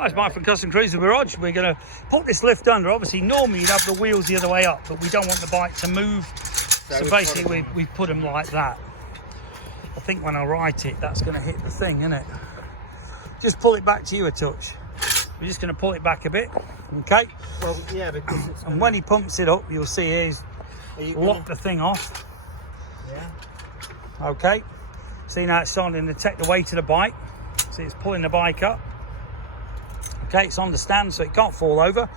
Hi, it's Mike from Custom Cruiser Garage. We're going to put this lift under. Obviously, normally you'd have the wheels the other way up, but we don't want the bike to move. So basically, we've put them like that. I think when I write it, that's going to hit the thing, isn't it? Just pull it back to you a touch. We're just going to pull it back a bit, okay? Well, yeah, because it's and when he pumps it up, you'll see he's locked the thing off. Yeah. Okay. See, now it's starting to take the weight of the bike. See, it's pulling the bike up. Okay, it's on the stand, so it can't fall over.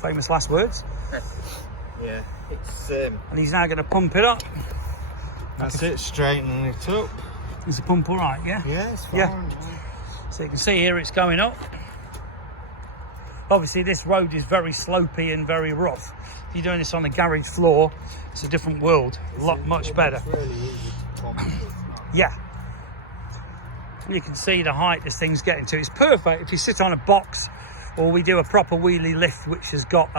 Famous last words. Yeah, it's... And he's now going to pump it up. That's it, straightening it up. Is the pump all right, yeah? Yeah, it's fine. Yeah. So you can see here it's going up. Obviously, this road is very slopey and very rough. If you're doing this on a garage floor, it's a different world. Much better. It's really easy to pump. Yeah. You can see the height this thing's getting to. It's perfect if you sit on a box, or we do a proper wheelie lift which has got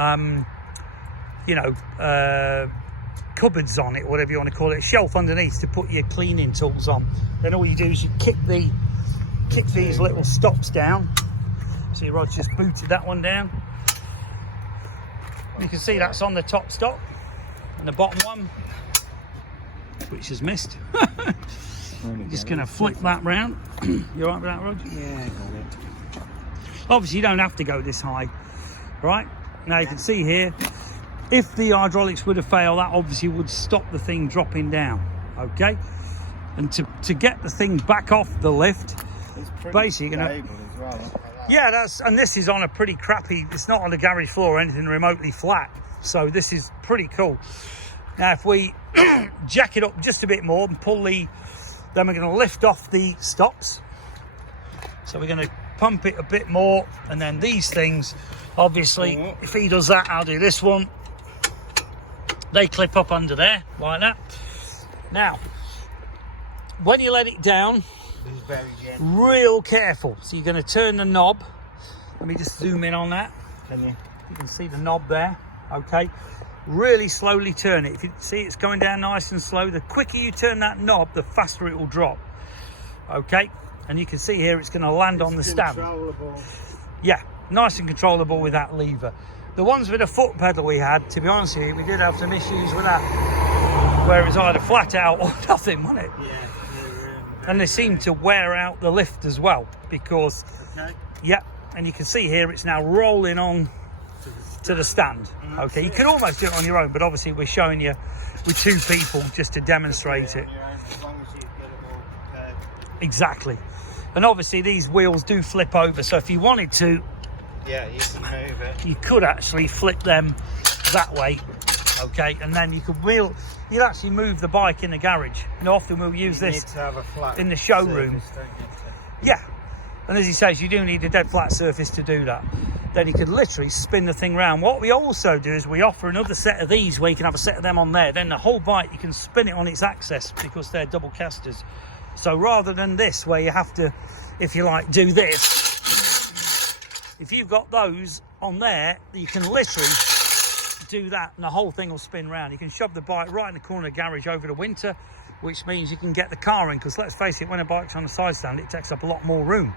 cupboards on it, whatever you want to call it, a shelf underneath to put your cleaning tools on. Then all you do is you kick these little stops down. See, Rod's just booted that one down. You can see that's on the top stop, and the bottom one, which has missed. Just going to flip that round. You all right with that, Rod? Yeah, I got it. Obviously, you don't have to go this high, right? Now you can see here, if the hydraulics were to fail, that obviously would stop the thing dropping down, okay? And to get the thing back off the lift, It's pretty basically, stable as well. Like that. yeah, and this is on a pretty crappy, it's not on a garage floor or anything remotely flat, so this is pretty cool. Now, if we jack it up just a bit more and pull then we're going to lift off the stops. So we're going to pump it a bit more, and then these things, obviously, if he does that, I'll do this one. They clip up under there, like that. Now, when you let it down, It's very gentle. real careful. So you're going to turn the knob. Let me just zoom in on that. Can you? You can see the knob there, okay? Really slowly turn it. If you see it's going down nice and slow, the quicker you turn that knob, the faster it will drop, okay? And you can see here it's going to land on the stand. Controllable. Yeah, nice and controllable with that lever. The ones with a foot pedal we had, to be honest with you, we did have some issues with that, where it was either flat out or nothing, wasn't it? Yeah. And they seem to wear out the lift as well, because, Okay. yeah, and you can see here it's now rolling on to the stand. Okay, you can almost do it on your own, but obviously we're showing you with two people just to demonstrate it. As long as you get it all prepared. Exactly. And obviously these wheels do flip over, so if you wanted to, Yeah, you can move it. you could actually flip them that way, okay, and then you'd actually move the bike in the garage. You know, often we'll use You this need to have a flat in the showroom. surface, don't you? Yeah, and as he says, you do need a dead flat surface to do that. Then you could literally spin the thing round. What we also do is we offer another set of these where you can have a set of them on there. Then the whole bike, you can spin it on its axis because they're double casters. So rather than this, where you have to, if you like, do this, if you've got those on there, you can literally do that and the whole thing will spin round. You can shove the bike right in the corner of the garage over the winter, which means you can get the car in, because let's face it, when a bike's on a side stand, it takes up a lot more room.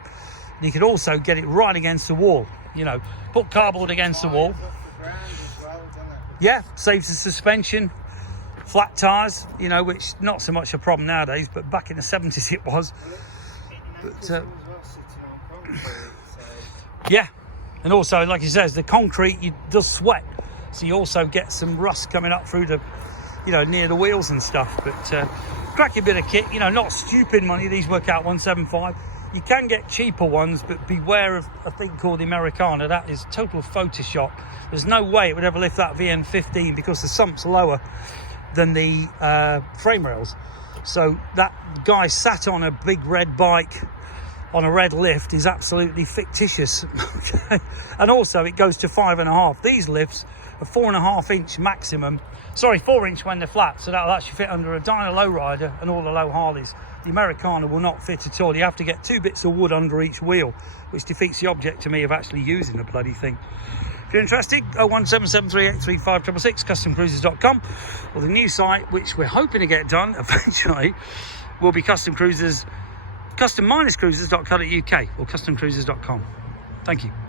And you could also get it right against the wall, you know, put cardboard against the wall. Off the ground as well, doesn't it? Yeah, saves the suspension, flat tyres, you know, which not so much a problem nowadays, but back in the 70s it was. But, yeah, and also, like he says, the concrete does sweat, so you also get some rust coming up through the, you know, near the wheels and stuff. But cracking bit of kit, you know, not stupid money. These work out 175. You can get cheaper ones, but beware of a thing called the Americana. That is total Photoshop. There's no way it would ever lift that VN15 because the sump's lower than the frame rails. So that guy sat on a big red bike on a red lift is absolutely fictitious. Okay? And also it goes to 5.5. These lifts are 4.5 inch maximum. Sorry, 4 inch when they're flat. So that'll actually fit under a Dyna lowrider and all the low Harleys. The Americana will not fit at all. You have to get 2 bits of wood under each wheel, which defeats the object to me of actually using the bloody thing. If you're interested, 01773835666, customcruisers.com, or the new site, which we're hoping to get done eventually, will be custom-cruisers.co.uk or customcruisers.com. Thank you.